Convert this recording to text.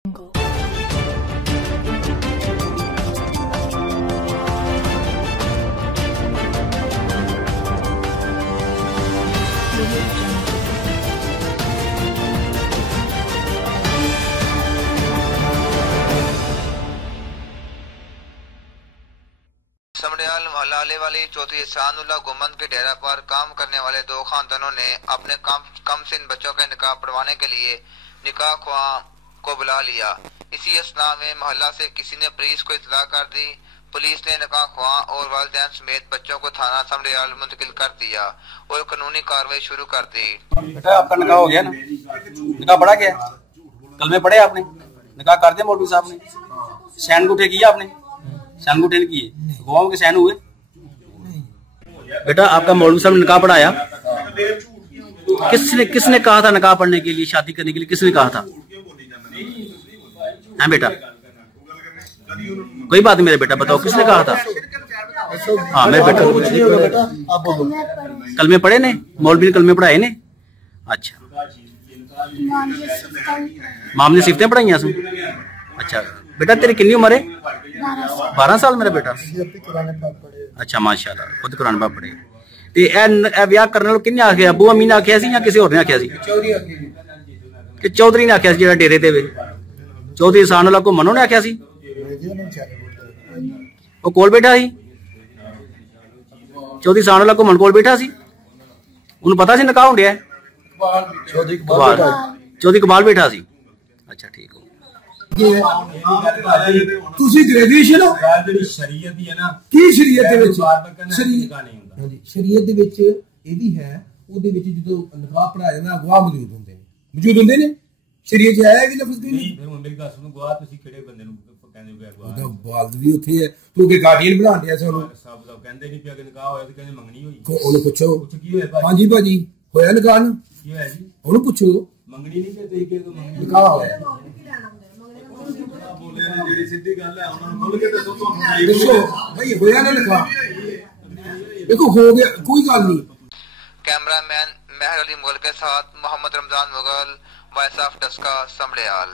समड़ियाल मोहल्ला वाली चौधरी एहसानुल्लाह गुम्मद के डेरा पर काम करने वाले दो खानदानों ने अपने कम सिन बच्चों के निकाह पढ़वाने के लिए निकाह ख्वाह को बुला लिया। इसी असना में मोहल्ला से किसी ने पुलिस को इत्तला कर दी। पुलिस ने निकाह ख्वाह और वालिदैन समेत बच्चों को थाना समड़ियाल मुंतकिल कर दिया और कानूनी कार्रवाई शुरू कर दी। बेटा आपका निकाह हो गया ना? निकाह पढ़ा गया? कल में पढ़े आपने? निकाह कर दिया मौलवी साहब ने? सैन गुठे किया आपने? सैन गुठे किए? गोवा के सैन हुए? बेटा आपका मौलवी साहब ने निकाह पढ़ाया? किसने कहा था निकाह पढ़ने के लिए, शादी करने के लिए किसने कहा था? हाँ बेटा कोई बात नहीं मेरे बेटा, बताओ किसने कहा था? हाँ मेरे बेटा कल में पढ़े ने? मौलवी ने कल में पढ़ाए ने? अच्छा माम ने सिफतें पढ़ाई? अच्छा बेटा तेरी कितनी उम्र है? 12 साल मेरा बेटा। अच्छा माशाल्लाह खुद कुरान पाक पढ़े। ते ए ब्याह करने किन्ने आखिया? अबू अम्मी ने आखिया सी या किसी होर ने आखिया सी? कि चौधरी ने आखिया सी जेड़ा डेरे ते वे? चौधरी एहसानुल्लाह को मनो ने आखिया सी? वो कोल बैठा सी? चौधरी एहसानुल्लाह को मन कोल बैठा सी? उन्हें पता सी निकाह होंडया? चौधरी कमाल बैठा सी? अच्छा ठीक हो। ਤੁਸੀਂ ਗ੍ਰੈਜੂਏਸ਼ਨ ਹੋ ਸ਼ਰੀਅਤ ਦੀ ਹੈ ਨਾ ਕੀ ਸ਼ਰੀਅਤ ਦੇ ਵਿੱਚ ਸ਼ਰੀਅਤ ਦੇ ਵਿੱਚ ਇਹ ਵੀ ਹੈ। ਉਹਦੇ ਵਿੱਚ ਜਦੋਂ ਨਿਕਾਹ ਪੜਾਇਆ ਜਾਂਦਾ ਗਵਾਹ ਮੌਜੂਦ ਹੁੰਦੇ ਨੇ ਸ਼ਰੀਅਤ ਚ ਆਇਆ ਵੀ ਲਫ਼ਜ਼ ਨਹੀਂ। ਫਿਰ ਮੇਰੀ ਗੱਲ ਸੁਣੋ, ਗਵਾਹ ਤੁਸੀਂ ਕਿਹੜੇ ਬੰਦੇ ਨੂੰ ਕਹਿੰਦੇ ਹੋ? ਉਹਦਾ ਵਾਲਦ ਵੀ ਉੱਥੇ ਹੈ, ਤੂੰ ਕਿ ਗਾਰਡੀਅਨ ਬਣਾਉਣ ਡਿਆ ਸਾਨੂੰ? ਸਭ ਕਹਿੰਦੇ ਨਹੀਂ ਪਿਆ ਕਿ ਨਿਕਾਹ ਹੋਇਆ ਤੇ ਕਹਿੰਦੇ ਮੰਗਣੀ ਹੋਈ। ਉਹਨੂੰ ਪੁੱਛੋ ਕੀ ਹੋਇਆ? ਹਾਂਜੀ ਭਾਜੀ ਹੋਇਆ ਨਿਕਾਹ ਨਾ? ਕੀ ਹੋਇਆ ਜੀ? ਉਹਨੂੰ ਪੁੱਛੋ। ਮੰਗਣੀ ਨਹੀਂ ਕਿ ਤੁਸੀਂ ਕਿ ਨਿਕਾਹ ਹੋਇਆ? ਜਿਹੜੀ ਸਿੱਧੀ ਗੱਲ ਹੈ ਉਹਨਾਂ ਨੂੰ ਖੁੱਲ ਕੇ ਦੱਸੋ। ਤੁਹਾਨੂੰ ਦੱਸੋ ਭਾਈ ਹੋਇਆ ਨਾ ਨਿਕਾਹ? देखो हो गया कोई गल नहीं। कैमरामैन मेहर अली मुगल के साथ मोहम्मद रमजान मुगल, वॉइस ऑफ डस्का, समड़ियाल।